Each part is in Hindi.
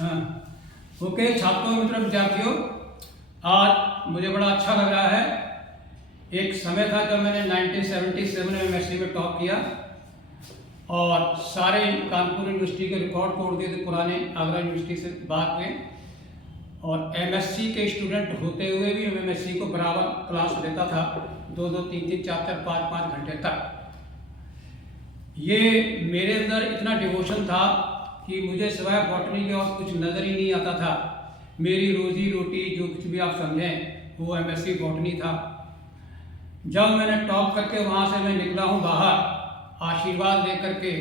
हाँ, ओके छात्रों मित्रों विद्यार्थियों, आज मुझे बड़ा अच्छा लग रहा है। एक समय था जब मैंने 1977 में एमएससी में टॉप किया और सारे कानपुर यूनिवर्सिटी के रिकॉर्ड तोड़ दिए थे पुराने आगरा यूनिवर्सिटी से बाद में। और एमएससी के स्टूडेंट होते हुए भी एमएससी को बराबर क्लास देता था, 2-2, 3-3, 4-4, 5-5 घंटे तक। ये मेरे अंदर इतना डिवोशन था कि मुझे सिवाय बॉटनी के और कुछ नज़र ही नहीं आता था। मेरी रोजी रोटी जो कुछ भी आप समझें वो एमएससी बॉटनी था। जब मैंने टॉप करके वहाँ से मैं निकला हूँ बाहर, आशीर्वाद लेकर के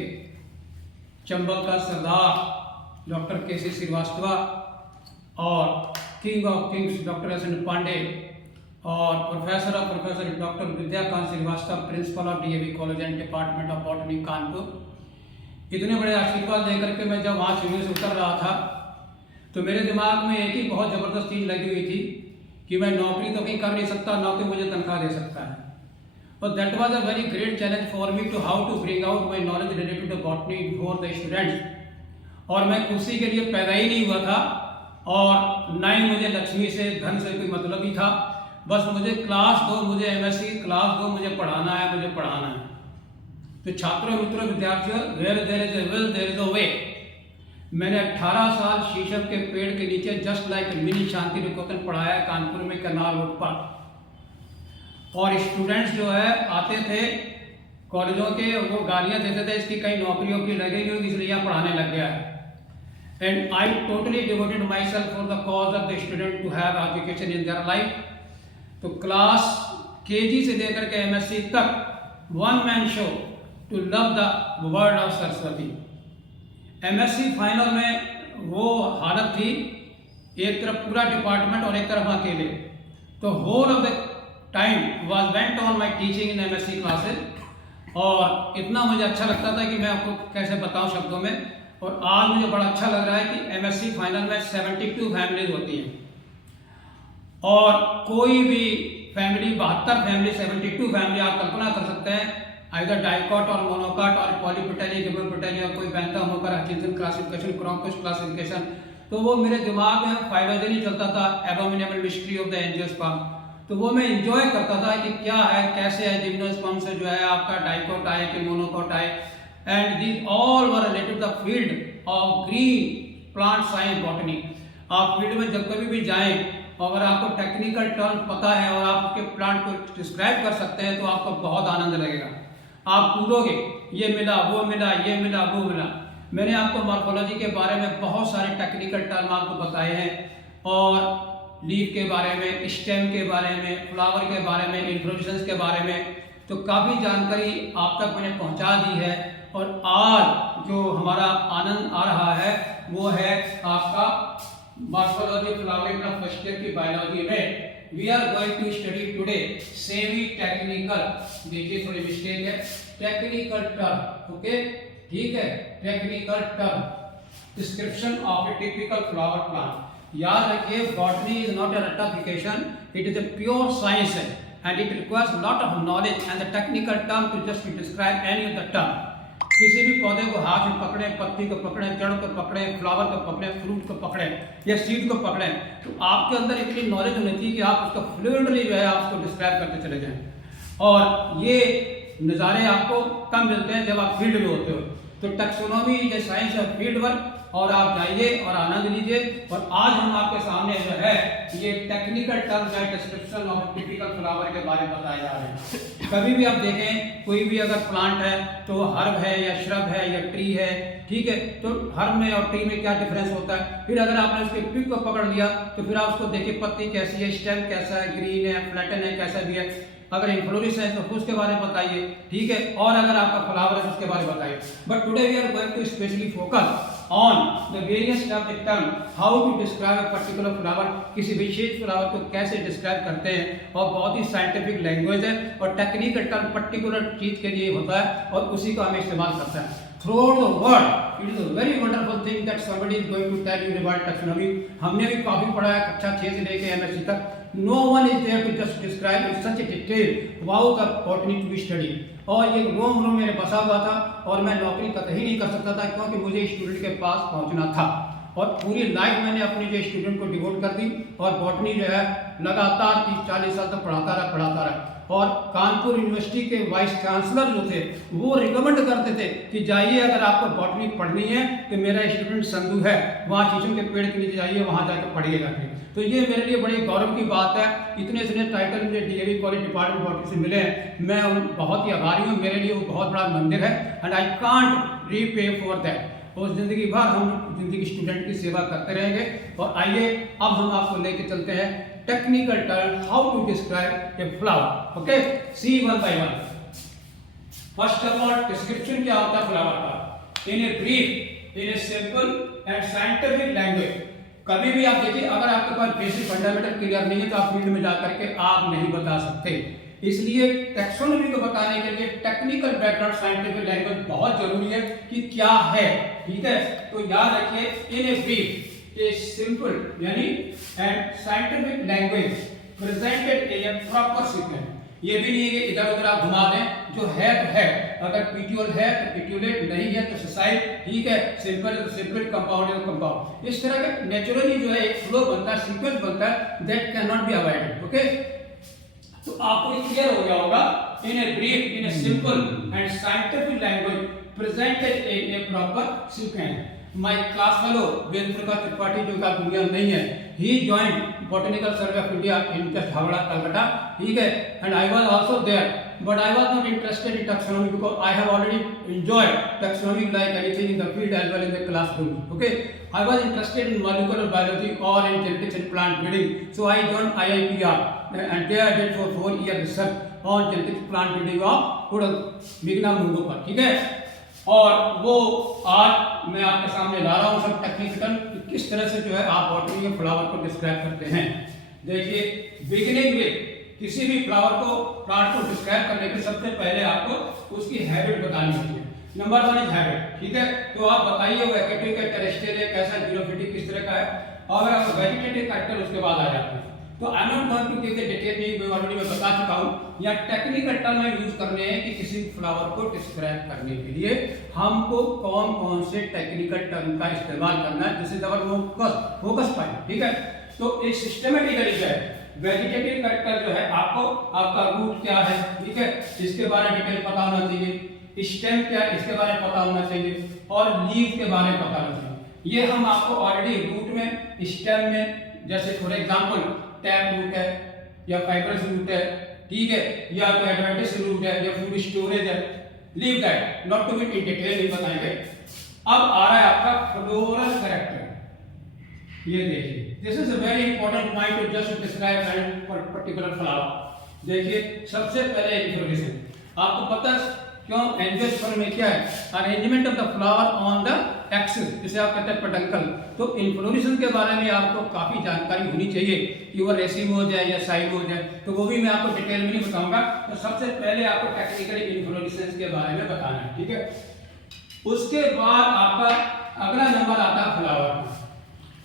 चंबल का सरदार डॉक्टर के.सी. श्रीवास्तव और king of kings doctor S N. Pandey और professor of professor doctor Vidyakant Srivastava, principal of DAV college and department of botany Kanpur, इतने बड़े आशीर्वाद लेकर के मैं जब वहाँ सीढ़ियों से उतर रहा था तो मेरे दिमाग में एक ही बहुत ज़बरदस्त चीज़ लगी हुई थी कि मैं नौकरी तो कहीं कर नहीं सकता, ना तो मुझे तनख्वाह दे सकता है। और that was a very great challenge for me to how to bring out my knowledge related to botany for the students. और मैं कुर्सी के लिए पैदा ही नहीं हुआ था और ना ही मुझे लक्ष्मी से धन से कोई मतलब ही था। बस मुझे क्लास दो, मुझे एमएससी क्लास दो, मुझे पढ़ाना है, मुझे पढ़ाना है। तो छात्रों मित्रों विद्यार्थियों, where there is a will there is a way. मैंने 18 साल शीशम के पेड़ के नीचे just like mini Shanti Niketan पढ़ाया है कानपुर में करनाल रोड पर। और स्टूडेंट्स जो है आते थे कॉलेजों के, वो गालियां देते थे इसकी कहीं नौकरी वोकरी लगेगी होगी इसलिए यहाँ पढ़ाने लग गया है। And I totally devoted myself for the cause of the student to have education in their life. तो क्लास केजी से लेकर के एमएससी तक one man show to love the word of Saraswati. MSc final में वो हालत थी, एक तरफ पूरा डिपार्टमेंट और एक तरफ अकेले। तो whole of the time was went on my teaching in MSc classes. और इतना मुझे अच्छा लगता था कि मैं आपको कैसे बताऊं शब्दों में। और आज मुझे बड़ा अच्छा लग रहा है कि एमएससी फाइनल में 72 फैमिलीज होती हैं और कोई भी फैमिली 72 फैमिली 72 फैमिली आप कल्पना कर सकते हैं, आइदर डाइकॉट और मोनोकॉट और पॉलीपेटाली, गिबेपेटाली और कोई बैंथम होकर हचिंसन क्लासिफिकेशन, क्रॉम्पस क्लासिफिकेशन। तो वो मेरे दिमाग में फाइलोजेनी चलता था, abominable mystery of the angiosperm. तो वो मैं इंजॉय करता था कि क्या है, कैसे है, जिम्नोस्पर्म से जो है आपका डाइकॉट आए कि मोनोकॉट आए। And these all were related the field of green plant science botany. आप फील्ड में जब कभी भी जाएं, अगर आपको टेक्निकल टर्म पता है और आप उसके प्लांट को डिस्क्राइब कर सकते हैं तो आपको बहुत आनंद लगेगा। आप कूदोगे, ये मिला, वो मिला, ये मिला, वो मिला। मैंने आपको मॉर्फोलॉजी के बारे में बहुत सारे टेक्निकल टर्म आपको बताए हैं और लीफ के बारे में, स्टेम के बारे में, फ्लावर के बारे में, इन्फ्लोरेसेंस के बारे में। तो काफ़ी जानकारी आप तक मैंने पहुंचा दी है। और आज जो हमारा आनंद आ रहा है वो है आपका morphology flowering of first year की बायोलॉजी में। We are going to study today semi technical, देखिए थोड़ी मिस्टेक है, टेक्निकल टर्म, ओके ठीक है, technical term, description of a typical flower plant. याद रखिए बॉटनी इज नॉट ए रट्टाफिकेशन, it is a pure science and it requires lot of knowledge and the technical term to just describe any of the term. किसी भी पौधे को हाथ में पकड़े, पत्ती को पकड़े, जड़ को पकड़े, फ्लावर को पकड़े, फ्रूट को पकड़े या सीड को पकड़े, तो आपके अंदर इतनी नॉलेज होनी चाहिए कि आप उसको फ्लुएंटली जो है आप उसको डिस्क्राइब करते चले जाएं। और ये नज़ारे आपको कम मिलते हैं जब आप फील्ड में होते हो। तो taxonomy is a science of field work, और आप जाइए और आनंद लीजिए। और आज हम आपके सामने जो है ये टेक्निकल टर्म्स या डिस्क्रिप्शन ऑफ टिपिकल फ्लावर के बारे में बताए जा रहे हैं। कभी भी आप देखें कोई भी अगर प्लांट है तो हर्ब है या श्रब है या ट्री है, ठीक है, तो हर्ब में और ट्री में क्या डिफरेंस होता है। फिर अगर आपने उसके ट्विग को पकड़ लिया तो फिर आप उसको देखिए पत्ती कैसी है, स्टेम कैसा है, ग्रीन है, फ्लैटन है, कैसा भी है। अगर इन्फ्लोरेसेंस है तो उसके बारे में बताइए, ठीक है, और अगर आपका फ्लावर है उसके बारे में बताइए। But today we are going to specially focus on the various types of term, how to describe a particular flower, किसी विशेष फ्लावर को कैसे डिस्क्राइब करते हैं। और बहुत ही साइंटिफिक लैंग्वेज है और टेक्निकल टर्म पर्टिकुलर चीज के लिए होता है और उसी को हमें इस्तेमाल करता है। throughout the world. It is a very wonderful thing that somebody is going to tell you about taxonomy. हमने भी काफी पढ़ा है कक्षा 6 से लेकर MSc तक. No one is there to just describe in such a detail about the botany to be studied. और ये रोम रोम मेरे बसा हुआ था और मैं नौकरी कतई नहीं कर सकता था क्योंकि मुझे स्टूडेंट के पास पहुंचना था और पूरी लाइफ मैंने अपने जो स्टूडेंट को डिवोट कर दी और बॉटनी जो है लगातार 30-40 साल तक पढ़ाता रहा और कानपुर यूनिवर्सिटी के वाइस चांसलर जो थे वो रिकमेंड करते थे कि जाइए अगर आपको बॉटनी पढ़नी है तो मेरा स्टूडेंट संधू है वहाँ शीशम के पेड़ के नीचे जाइए वहाँ जाकर पढ़िएगा। तो ये मेरे लिए बड़ी गौरव की बात है। इतने टाइटल मुझे डीएवी कॉलेज डिपार्टमेंट बॉटनी से मिले हैं, मैं उन बहुत ही आभारी हूँ। मेरे लिए वो बहुत बड़ा मंदिर है and I can't repay for that. और जिंदगी भर हम जिंदगी स्टूडेंट की सेवा करते रहेंगे। और आइए अब हम आपको लेके चलते हैं technical term how to describe a flower. Okay, see one by one. First of all description क्या होता है फ्लावर का in a brief, in a simple and scientific language. कभी भी आप देखिए अगर आपके पास बेसिक फंडामेंटल क्लियर नहीं है तो आप फील्ड में जाकर के आप नहीं बता सकते। इसलिए टैक्सोनॉमी को बताने के लिए टेक्निकल बैकग्राउंड साइंटिफिक लैंग्वेज बहुत जरूरी है कि क्या है। ठीक है, तो याद रखिए इन ए ब्रीफ ए सिंपल यानी and scientific language presented in a proper sequence. ये भी नहीं है कि इधर उधर आप घुमा दें, जो है तो है। अगर पीट्यूल है तो पीट्यूलेट, नहीं है तो ससाइल। ठीक है, सिंपल है तो सिंपल, कंपाउंड है तो कंपाउंड। इस तरह का नेचुरली जो है एक फ्लो बनता है, सीक्वेंस बनता है, that can not be avoided. Okay, तो आपको क्लियर हो गया होगा in a brief, in a simple and scientific language presented in a proper sequence. My class fellow Vedprakash Tripathi जो का दुनिया नहीं है, he joined botanical survey of India in just Howrah Calcutta. ठीक है, and I was also there but I was not interested in taxonomy because I have already enjoyed taxonomy like anything in the field as well in the classroom. Okay, I was interested in molecular biology or in genetics and plant breeding, so I joined IIPR and there I did for 4 year research on genetics plant breeding of Udal Vigna Mungo पर। ठीक है, और वो आज मैं आपके सामने ला रहा हूँ सब टेक्निकल किस तरह से जो है आप बॉटनी के फ्लावर को डिस्क्राइब करते हैं। देखिए, बिगिनिंग विद किसी भी फ्लावर को प्लांट को डिस्क्राइब करने के सबसे पहले आपको उसकी हैबिट बतानी होती है। Number 1 is habit. ठीक है, तो आप बताइए वो एक्टिव का टेरेस्ट्रियल है, कैसा जीरोफिटिक किस तरह का है, और अगर आप वेजिटेटिव कैरेक्टर उसके बाद आ जाते हैं। तो I am not going to give the detail, नहीं ऑलरेडी मैं बता चुका हूं। या टेक्निकल टर्म यूज करने हैं कि किसी फ्लावर को डिस्क्राइब करने के लिए हमको कौन कौन से टेक्निकल टर्म का इस्तेमाल करना है, this is our focus point. ठीक है, तो एक सिस्टमैटिकली है वेजिटेटिव कैरेक्टर जो है आपको आपका रूट क्या है, ठीक है, इसके बारे में डिटेल पता होना चाहिए। स्टेम क्या है इसके बारे में पता होना चाहिए, और लीफ के बारे में पता होना चाहिए। ये हम आपको ऑलरेडी रूट में, स्टेम में, जैसे फॉर एग्जांपल टैप रूट है या फाइब्रस रूट है, ठीक है, या कोई एडवेंटिस रूट है या फूड स्टोरेज है, leave that, not to be in detail नहीं बताएंगे। अब आ रहा है आपका फ्लोरल कैरेक्टर। ये देखिए, this is a very important point two just describe and particular flower. देखिए, सबसे पहले इन्फ्लोरेसेंस आपको पता है क्यों एंजियोस्पर्म में क्या है, arrangement of the flower on the axis, जिसे आप कहते हैं पेडंकल। तो इन्फ्लोरेसेंस के बारे में आपको काफी जानकारी होनी चाहिए कि वो रेसिमोज है या साइमोज है, तो वो भी मैं आपको डिटेल में नहीं बताऊंगा। तो सबसे पहले आपको टेक्निकली इन्फ्लोरेसेंस के बारे में बताना है, ठीक है। उसके बाद आपका अगला नंबर आता है फ्लावर।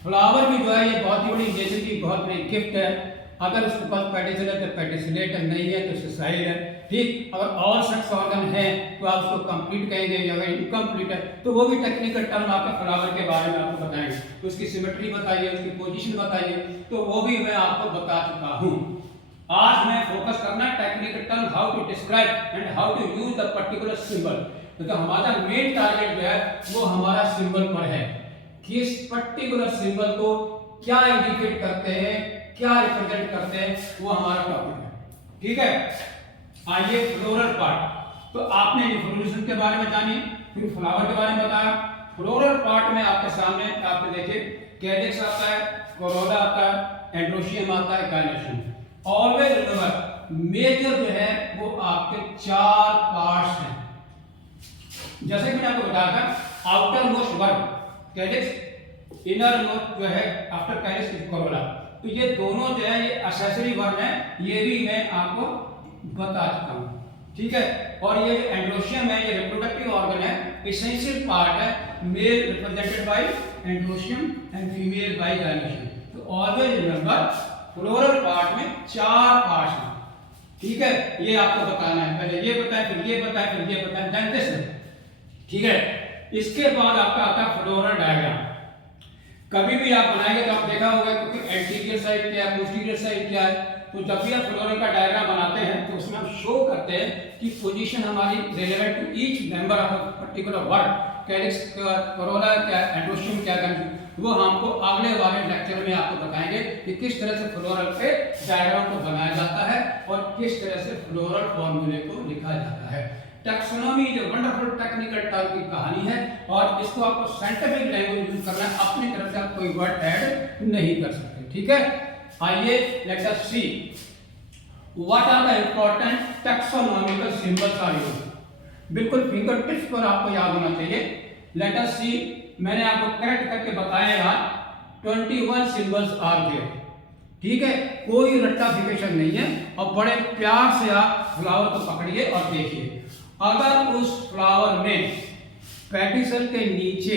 फ्लावर भी जो है ये बहुत ही बड़ी नेचर की बहुत बड़ी गिफ्ट है। अगर उसके पास पेडिसल है तो पेडिसलेट है, नहीं है तो सिसाइल है, ठीक। अगर और सेक्स ऑर्गन है तो आप उसको कंप्लीट कहेंगे, या अगर इनकम्प्लीट है तो वो भी टेक्निकल टर्म आपके फ्लावर के बारे में आपको बताएंगे। तो उसकी सिमेट्री बताइए, उसकी पोजीशन बताइए, तो वो भी मैं आपको बता चुका हूँ। आज मैं फोकस करना technical term how to describe and how to use the particular symbol. तो हमारा मेन टारगेट जो है वो हमारा सिंबल पर है, किस पर्टिकुलर सिंबल को क्या इंडिकेट करते हैं, क्या रिप्रेजेंट करते हैं, वो हमारा टॉपिक है, ठीक है। आइए फ्लोरल पार्ट। तो आपने इन्फ्लोरेसेंस के बारे में जानी, फिर फ्लावर के बारे में बताया। फ्लोरल पार्ट में आपके सामने आपके देखिए कैलिक्स आता है, कोरोला आता है, एंड्रोशियम आता है, गायनेशियम। ऑलवेज रिमेंबर मेजर जो है वो आपके 4 पार्ट्स हैं। जैसे कि मैंने आपको बताया था, आउटर मोस्ट वर्ग कैलिक्स, इनर मोस्ट जो है आफ्टर कैलिक्स कोरोला। तो ये दोनों जो है ये एक्सेसरी वर्ग है, ये भी मैं आपको बता चुका हूं, ठीक है। और ये एंड्रोशियम है, ये रिप्रोडक्टिव ऑर्गन है, एसेंशियल पार्ट है, male represented by androecium and female by gynoecium. तो ऑलवेज रिमेंबर फ्लोरल पार्ट में 4 पार्ट्स हैं, ठीक है, ये आपको बताना है, पहले ये बताएं, फिर ये बताएं, फिर ये बताएं, जानते हैं, ठीक है। इसके बाद आपका आता है फ्लोरल डायग्राम। कभी भी आप बनाएंगे तो आप देखा होगा कि एंटीरियर साइड क्या है, पोस्टीरियर साइड क्या है। तो जब भी आप फ्लोरल का डायग्राम बनाते हैं तो उसमें हम शो करते हैं कि पोजीशन हमारी relevant to each member of a particular whorl, calyx, corolla क्या, एंड्रोशियम क्या करना, वो हमको अगले वाले लेक्चर में आपको बताएंगे कि किस तरह से फ्लोरल के डायग्राम को बनाया जाता है और किस तरह से फ्लोरल फॉर्मूले को लिखा जाता है। टैक्सोनॉमी जो वंडरफुल टेक्निकल टर्म की कहानी है और इसको आपको साइंटिफिक लैंग्वेज यूज करना है, अपनी तरफ से आप कोई वर्ड ऐड नहीं कर सकते, ठीक है। आइए let us see what are the important taxonomical symbols are used. बिल्कुल फिंगर टिप्स पर आपको याद होना चाहिए। लेट अस सी, मैंने आपको करेक्ट करके बताया यार, 21 सिंबल्स आर देयर, ठीक है, कोई रट्टाफिकेशन नहीं है और बड़े प्यार से आप फ्लावर को पकड़िए और देखिए। अगर उस फ्लावर में पेटिसल के नीचे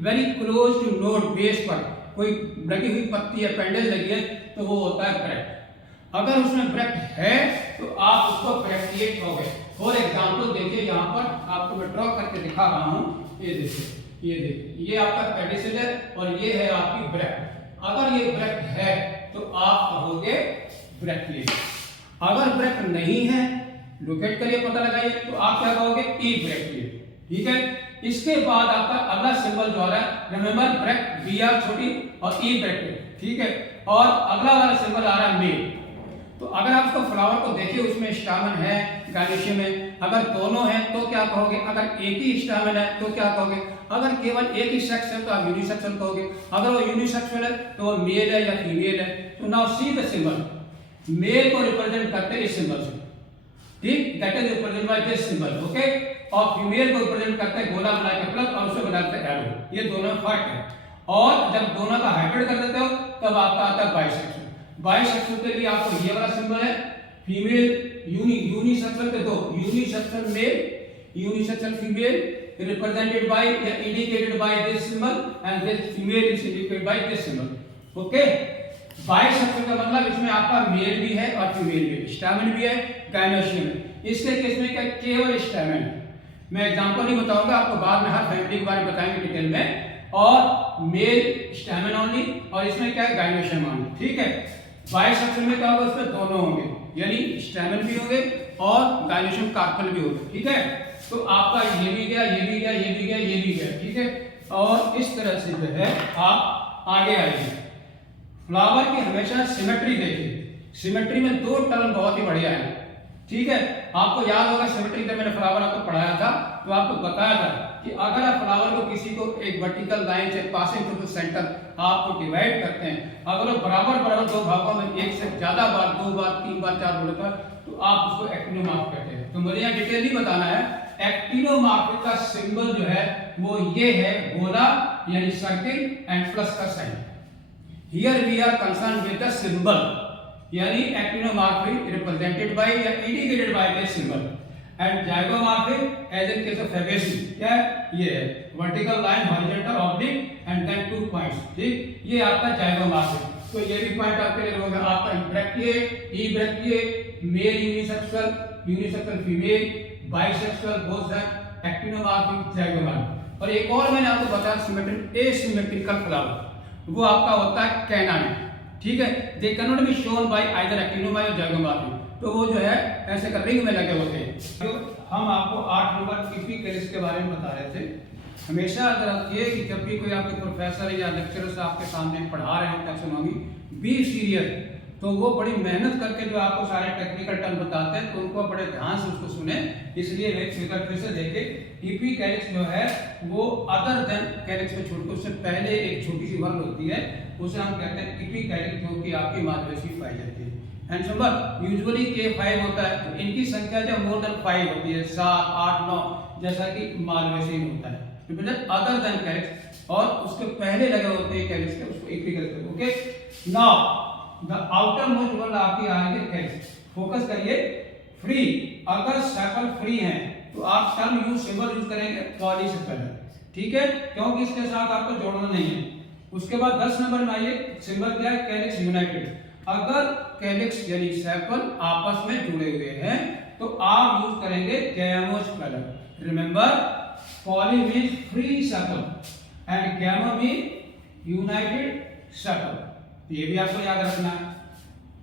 very close to node base पर कोई लगी हुई पत्ती या पेंडल लगी है तो वो होता है ब्रैक्ट। अगर उसमें ब्रैक्ट है तो आप उसको ब्रैक्टिएट कहोगे। फॉर एग्जांपल देखिए, यहाँ पर आपको मैं ड्रॉ करके दिखा रहा हूँ, ये देखिए, ये देखिए, ये आपका पेडिसल है और ये है आपकी ब्रैक्ट। अगर ये ब्रैक्ट है तो आप कहोगे ब्रैक्टिएट। अगर ब्रैक्ट नहीं है, लोकेट करिए, पता लगाइए, तो आप क्या कहोगे, ई ब्रैक्टिएट, ठीक है। इसके बाद आपका अगला सिंबल जो आ रहा है, रिमेंबर ब्रैक्ट, बी आर छोटी और ई ब्रैक्टिएट, ठीक है। और अगला वाला सिंबल आ रहा है मेल। तो अगर आप उसको फ्लावर को देखिए, उसमें स्टामेन है, गायनोशियम है, अगर दोनों हैं तो क्या कहोगे, अगर एक ही स्टामेन है तो क्या कहोगे, अगर केवल एक ही सेक्स है तो आप यूनिसेक्सुअल कहोगे, अगर वो यूनिसेक्सुअल है तो वो मेल है या फीमेल है। तो now see the symbol, male को रिप्रेजेंट करते हैं इस सिंबल से, ठीक, that is represent by this symbol, okay. और फीमेल को रिप्रेजेंट करते हैं गोला बना के प्लस और उसे बनाते हैं एरो। ये दोनों फर्क है। और जब दोनों का हाइब्रिड कर देते हो तब आपका आता है बाइसेक्सुअल। बाइसेक्सुअल के लिए आपको ये वाला सिंबल है, फीमेल यूनिसेक्सुअल के दो, unisexual male, unisexual female represented by या indicated by this symbol and this female is indicated by this symbol, okay. Bisexual का मतलब इसमें आपका मेल भी है और फीमेल भी है, स्टैमेन भी है, गायनोशियम। इसके केस में क्या केवल स्टैमेन है। मैं एग्जांपल नहीं बताऊंगा आपको, बाद में हर फैमिली के बारे में बताएंगे डिटेल में। और मेल स्टैमेन ओनली और इसमें क्या है, गायनोशियम ओनली, ठीक है। बाइसेक्सुअल में क्या होगा, उसमें दोनों होंगे, यानी स्टैमेन भी होंगे और गायनोशियम कार्पेल भी होगा, ठीक है। तो आपका ये भी गया, ये भी गया, ये भी गया, ये भी गया, ठीक है। और इस तरह से जो है आप आगे आइए। फ्लावर की हमेशा सिमेट्री देखिए। सिमेट्री में 2 टर्म बहुत ही बढ़िया है, ठीक है। आपको याद होगा सिमेट्री जब मैंने फ्लावर आपको पढ़ाया था तो आपको बताया था कि अगर आप फ्लावर को किसी को एक वर्टिकल लाइन से पासिंग थ्रू द सेंटर आपको डिवाइड करते हैं, अगर वो बराबर बराबर 2 भागों में एक से ज्यादा बार, 2 बार, 3 बार, 4 बार होता है तो आप उसको एक्टिनोमॉर्फ कहते हैं। तो मुझे यहाँ डिटेल नहीं बताना है। एक्टिनोमॉर्फ का सिंबल जो है वो ये है, गोला यानी सर्किल एंड प्लस का sign. Here we are concern with the symbol, यानी एक्टिनोमॉर्फिक रिप्रेजेंटेड बाय या indicated by this symbol and zygomorphic as in case of Fabaceae क्या है, ये है vertical line, horizontal, oblique and then 2 points, ठीक। ये आपका जाइगोमॉर्फिक। तो ये भी पॉइंट आपके लिए होगा, आपका bracteate, ebracteate, male unisexual, unisexual female, bisexual, both that actinomorphic, zygomorphic. और एक और मैंने आपको बताया सिमेट्रिक, एसिमेट्रिकल फ्लावर, वो आपका होता है कैनाइन, ठीक है। They can not be shown by either actinomorphic और जाइगोमॉर्फिक। तो वो जो है ऐसे कर रिंग में लगे होते हैं। तो हम आपको 8 नंबर इपिकैलिक्स के बारे में बता रहे थे। हमेशा अगर आप ये कि जब भी कोई आपके प्रोफेसर या लेक्चरर्स आपके सामने पढ़ा रहे हैं टैक्सोनॉमी, बी सीरियस, तो वो बड़ी मेहनत करके जो आपको सारे टेक्निकल टर्म बताते हैं तो उनको बड़े ध्यान से उसको सुने। इसलिए फिर से देखे, इपिकैलिक्स जो है वो अदर देन कैलिक्स में छोड़, उससे पहले एक छोटी सी वर्ग होती है, उसे हम कहते हैं इपिकैलिक्स, जो कि आपकी मालवेसी पाई जाती है। एंड नंबर यूजुअली K5 होता है, तो इनकी संख्या जब मोर देन 5 होती है, 7, 8, 9, जैसा कि मालवेसी होता है, अदर देन कैलिक्स, और उसके पहले लगे होते हैं कैलिक्स के, उसको epicalyx, okay. Now the outer most word आपकी आएंगे कैलिक्स। फोकस करिए, फ्री अगर सेपल फ्री हैं तो आप टर्म यूज सिंबल यूज करेंगे पॉली से पहले, ठीक है, क्योंकि इसके साथ आपको जोड़ना नहीं है। उसके बाद 10 नंबर में आइए, सिंबल क्या है, कैलिक्स यूनाइटेड। अगर कैलिक्स यानी सेपल आपस में जुड़े हुए हैं तो आप यूज करेंगे gamosepalar. Remember, poly means free sepal and gamo mean united sepal, ये भी आपको याद रखना है।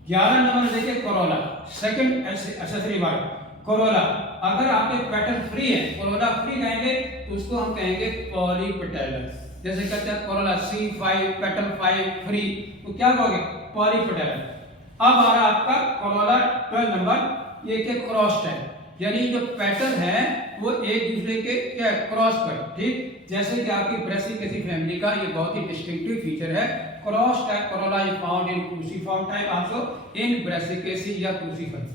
11 नंबर देखिए corolla, second accessory word corolla. अगर आपके पेटल फ्री है, कोरोला फ्री कहेंगे तो उसको हम कहेंगे पॉलीपेटलर। जैसे कहते हैं कोरोला C5 पेटल 5 फ्री, तो क्या कहोगे, पॉलीपेटलर। अब आ रहा आपका कोरोला 12 नंबर, ये क्या क्रॉस्ड है, यानी जो पेटल है वो एक दूसरे के क्या क्रॉस पर, ठीक। जैसे कि आपकी ब्रेसिकेसी फैमिली का ये बहुत ही डिस्टिंक्टिव फीचर है, cross type Corolla is found in cruciform type also in Brassicaceae या क्रूसीफर,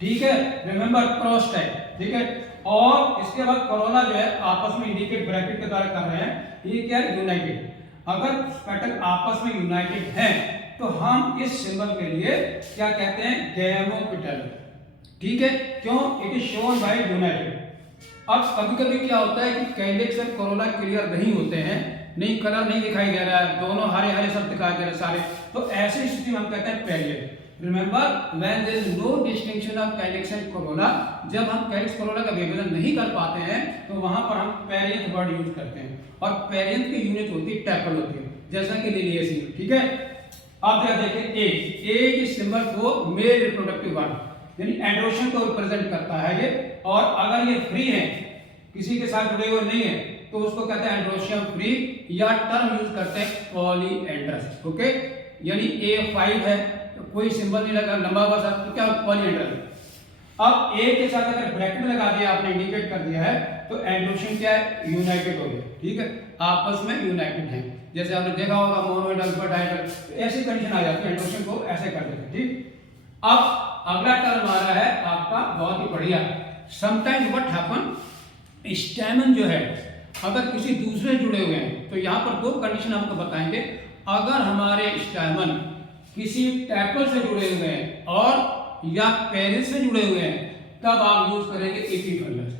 ठीक है। रिमेंबर क्रॉस टाइप, ठीक है। और इसके बाद कोरोला जो है आपस में इंडिकेट ब्रैकेट के द्वारा कर रहे हैं, ये क्या है, यूनाइटेड। अगर पेटल आपस में यूनाइटेड हैं तो हम इस सिंबल के लिए क्या कहते हैं, गैमोपेटल, ठीक है, क्यों, it is shown by United. अब कभी-कभी क्या होता है कि कैलिक्स और कोरोला क्लियर नहीं होते हैं, नहीं कलर नहीं दिखाई दे रहा है, दोनों हरे हरे सब दिखाई दे रहे हैं सारे, तो ऐसी स्थिति में हम कहते हैं perianth. Remember, when there is no distinction of calyx and corolla, जब हम कैलिक्स कोरोला का विभाजन नहीं कर पाते हैं तो वहां पर हम पेरियंथ वर्ड यूज करते हैं, और पेरियंथ की यूनिट होती है टैपल होती है, जैसा कि लिलियेसी, ठीक है। अब क्या देखें, as is symbol for male reproductive whorl, यानी एंड्रोशन को रिप्रेजेंट करता है ये। और अगर ये फ्री है, किसी के साथ जुड़े हुए नहीं है, तो उसको कहते हैं एंड्रोशियम फ्री, या टर्म यूज करते हैं पॉलीएंड्रस, ओके। यानी A5 है तो कोई सिंबल नहीं लगा, लंबा हुआ सा, तो क्या पॉलीएंड्रस। अब ए के साथ अगर ब्रैकेट लगा दिया, आपने इंडिकेट कर दिया है, तो एंड्रोशियम क्या है, यूनाइटेड हो गया, ठीक है, आपस में यूनाइटेड है। जैसे आपने देखा होगा मोनोइड अल्फा डाइहेड्रल, ऐसी कंडीशन आ जाती है, एंड्रोशियम को ऐसे कर देते हैं, ठीक। अब अगला टर्म आ रहा है आपका बहुत ही बढ़िया, समटाइम्स व्हाट हैपन, स्टैमन जो है अगर किसी दूसरे जुड़े हुए हैं, तो यहाँ पर दो कंडीशन आपको बताएंगे। अगर हमारे स्टैमन किसी टैपल से जुड़े हुए हैं और या पेरिस से जुड़े हुए हैं, तब आप यूज करेंगे एपीफिलर।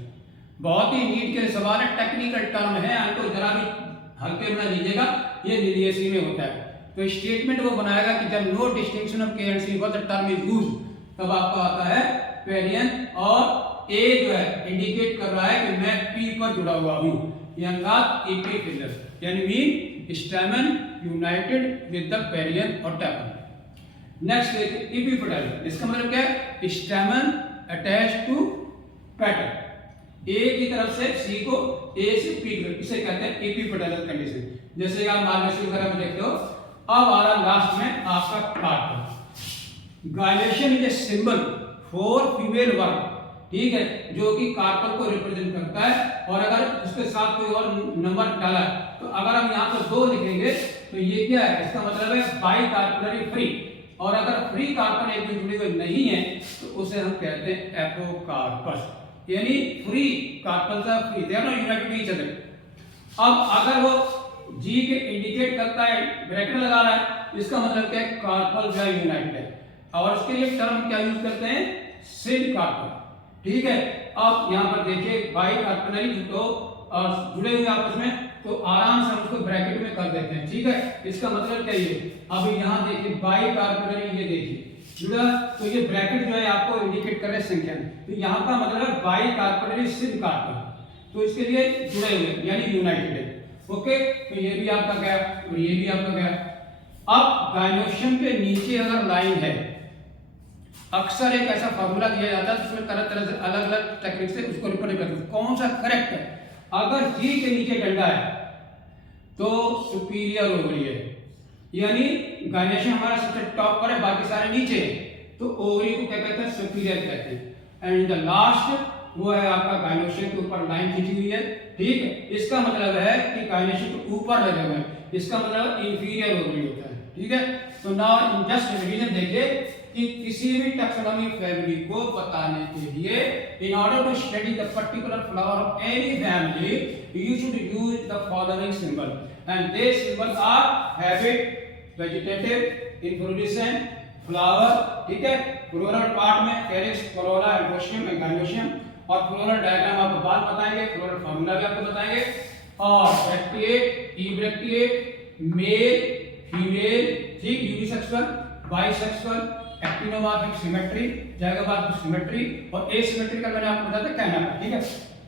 बहुत ही नीट के सवाल है, टेक्निकल टर्म है, आपको जरा भी हल्के में लीजिएगा, ये लिलियेसी में होता है। तो स्टेटमेंट वो बनाएगा कि जब no distinction of K and C for the term is used, तब आपका आता है पेरियन, और ए जो है इंडिकेट कर रहा है कि मैं पी पर जुड़ा हुआ हूं, एपीफिलर, यानी mean stamen United with the पेरियन और टैपल। नेक्स्ट देखिए एपीफिलर, इसका मतलब क्या है, स्टैमन अटैच्ड टू पेटल, ए की तरफ से सी को, ए से पी को, इसे कहते हैं एपीफिलर कंडीशन। जैसे आप मार्गशीर्ष वगैरह में देखते हो। अब आ रहा लास्ट में आपका कार्पल। गायलेशन is a symbol for female verb, ठीक है, जो कि कार्पल को रिप्रेजेंट करता है। और अगर उसके साथ कोई और नंबर डाला है, तो अगर हम यहाँ पर 2 लिखेंगे तो ये क्या है, इसका मतलब है बाई कार्पलरी फ्री। और अगर फ्री कार्पल एक में जुड़े हुए नहीं है तो उसे हम कहते हैं एपोकार्पस, यानी फ्री कार्पल का free, they are not united with each other. अब अगर वो जी के इंडिकेट करता है, ब्रैकेट लगा रहा है, इसका मतलब क्या है, कार्पल जो है यूनाइटेड है। और इसके लिए टर्म क्या यूज करते हैं, सिड कार्पल, ठीक है। अब यहाँ पर देखिए बाई कार्पलरी तो जुड़े हुए आपस में, तो आराम से हम उसको ब्रैकेट में कर देते हैं, ठीक है। इसका मतलब क्या है, अब यहाँ देखिए बाई कार्पलरी, ये देखिए जुड़ा, तो ये ब्रैकेट जो है आपको इंडिकेट कर रहे हैं संख्या, तो यहाँ का मतलब है बाई कार्पलरी सिड कार्पल, तो इसके लिए जुड़े हुए यानी यूनाइटेड है, ओके। तो ये भी आपका गया और ये भी आपका गया। अब गायनोशियम के नीचे अगर लाइन है, अक्सर एक ऐसा फॉर्मूला दिया जाता है जिसमें तरह तरह से अलग अलग टेक्निक से उसको रिप्रेजेंट करते हैं, कौन सा करेक्ट है। अगर जी के नीचे डंडा है तो सुपीरियर ओवरी है, यानी गायनेशियम हमारा सबसे टॉप पर है, बाकी सारे नीचे है, तो ओवरी को क्या कहते हैं, सुपीरियर कहते हैं। एंड द लास्ट वो है आपका गायनेशियम के ऊपर लाइन खींची हुई है, ठीक है। इसका मतलब है कि गायनेशियम के ऊपर लगे हुए हैं, इसका मतलब इंफीरियर ओवरी होता है, ठीक है। तो नाउ इन जस्ट रिवीजन देखिए कि किसी भी टैक्सोनॉमी फैमिली को बताने के लिए, in order to study the particular flower of any family, you should use the following symbol, and the symbols are habit, vegetative, inflorescent, flower, ठीक है। फ्लोरल पार्ट में कैरिक्स, कोरोला, एम्ब्रोशियम, गैनोशियम, और फ्लोरल डायग्राम आपको बाद बताएंगे, फ्लोरल फार्मूला भी आपको बताएंगे। और ब्रैक्टिएट, इब्रैक्टिएट, मेल, फीमेल, ठीक, unisexual, bisexual, actinomorphic, symmetry, zygomorphic symmetry, और एसिमेट्रिकल मैंने आपको बताया था कैनाडा, ठीक है।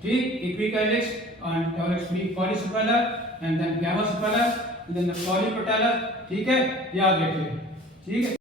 ठीक, epicalyx and calyx free polysepalar and then gamosepalar, then the polypetalar, ठीक है, याद रखिए, ठीक है।